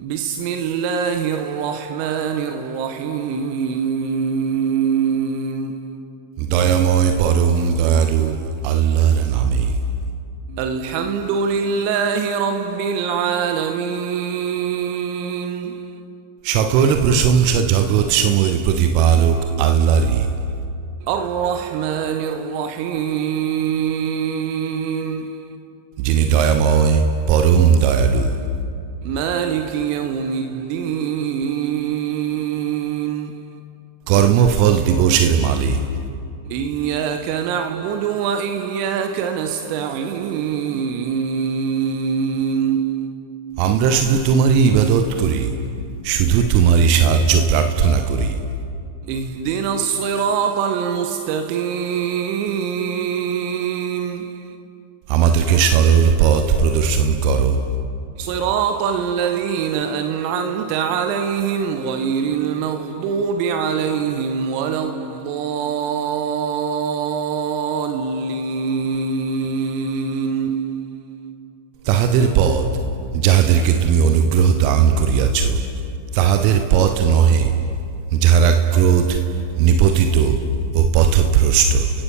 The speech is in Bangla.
বিসমিল্লাহির রহমানির রহিম। দয়াময় পরম দয়ালু আল্লাহর নামে। আলহামদুলিল্লাহি রাব্বিল আলামিন। সকল প্রশংসা জগৎ সমূহের প্রতিপালক আল্লাহরই। আর রহমানির রহিম। যিনি দয়াময় পরম দয়ালু। মালিক ইয়াউমিদ্দিন। কর্মফল দিবসের মালিক। ইয়াকা না'বুদু ওয়া ইয়াকা নাস্তাঈন। আমরা শুধু তোমারই ইবাদত করি, শুধু তোমারই সাহায্য প্রার্থনা করি। ইহদিনাস সিরাতাল মুস্তাকিম। আমাদেরকে সরল পথ প্রদর্শন করো। সিরাতাল্লাযীনা আন'আমতা আলাইহিম গায়রিল মাগদুবি আলাইহিম ওয়ালাদ-দাল্লিন। তাহাদের পথ যাহাদেরকে তুমি অনুগ্রহ দান করিয়াছ, তাহাদের পথ নহে যাহারা ক্রোধ নিপতিত ও পথভ্রষ্ট।